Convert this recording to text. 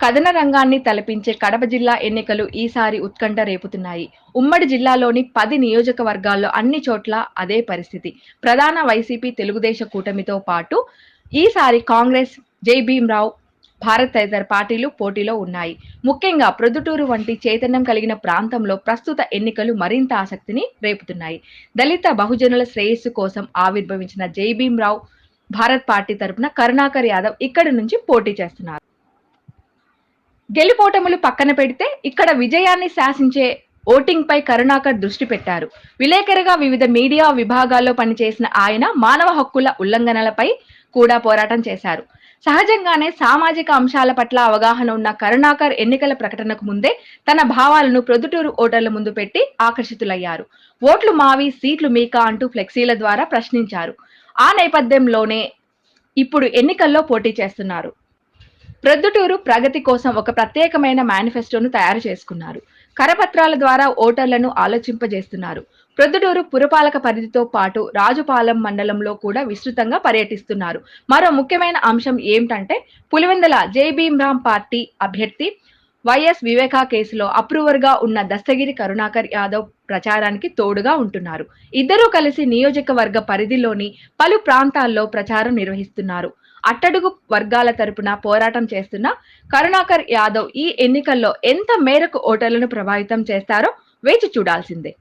కథన రంగాన్ని తలపించే కడప జిల్లా ఎన్నికలు ఈసారి ఉత్కంఠ రేపుతున్నాయి. ఉమ్మడి జిల్లాలోని 10 నియోజకవర్గాల్లో అన్ని చోట్ల అదే పరిస్థితి. ప్రధాన వైసీపీ తెలుగుదేశం కూటమితో పాటు ఈసారి కాంగ్రెస్, జై భీమ్రావ్, భారత్ తదితర పార్టీలు పోటీలో ఉన్నాయి. ముఖ్యంగా ప్రొద్దుటూరు వంటి చైతన్యం కలిగిన ప్రాంతంలో ప్రస్తుత ఎన్నికలు మరింత ఆసక్తిని రేపుతున్నాయి. దళిత బహుజనుల శ్రేయస్సు కోసం ఆవిర్భవించిన జై భీమ్రావ్ భారత్ పార్టీ తరపున కరుణాకర్ యాదవ్ ఇక్కడి నుంచి పోటీ చేస్తున్నారు. గెలుపోటములు పక్కన పెడితే ఇక్కడ విజయాన్ని శాసించే ఓటింగ్ పై కరుణాకర్ దృష్టి పెట్టారు. విలేకరిగా వివిధ మీడియా విభాగాల్లో పనిచేసిన ఆయన మానవ హక్కుల ఉల్లంఘనలపై కూడా పోరాటం చేశారు. సహజంగానే సామాజిక అంశాల పట్ల అవగాహన ఉన్న కరుణాకర్ ఎన్నికల ప్రకటనకు ముందే తన భావాలను ప్రొద్దుటూరు ఓటర్ల ముందు పెట్టి ఆకర్షితులయ్యారు. ఓట్లు మావి, సీట్లు మీకా అంటూ ఫ్లెక్సీల ద్వారా ప్రశ్నించారు. ఆ నేపథ్యంలోనే ఇప్పుడు ఎన్నికల్లో పోటీ చేస్తున్నారు. ప్రొద్దుటూరు ప్రగతి కోసం ఒక ప్రత్యేకమైన మేనిఫెస్టోను తయారు చేసుకున్నారు. కరపత్రాల ద్వారా ఓటర్లను ఆలోచింపజేస్తున్నారు. ప్రొద్దుటూరు పురపాలక పరిధితో పాటు రాజుపాలెం మండలంలో కూడా విస్తృతంగా పర్యటిస్తున్నారు. మరో ముఖ్యమైన అంశం ఏమిటంటే పులివెందుల జై భీమ్రావ్ పార్టీ అభ్యర్థి వైఎస్ వివేకా కేసులో అప్రూవర్ గా ఉన్న దస్తగిరి కరుణాకర్ యాదవ్ ప్రచారానికి తోడుగా ఉంటున్నారు. ఇద్దరూ కలిసి నియోజకవర్గ పరిధిలోని పలు ప్రాంతాల్లో ప్రచారం నిర్వహిస్తున్నారు. అట్టడుగు వర్గాల తరపున పోరాటం చేస్తున్న కరుణాకర్ యాదవ్ ఈ ఎన్నికల్లో ఎంత మేరకు ఓటర్లను ప్రభావితం చేస్తారో వేచి చూడాల్సిందే.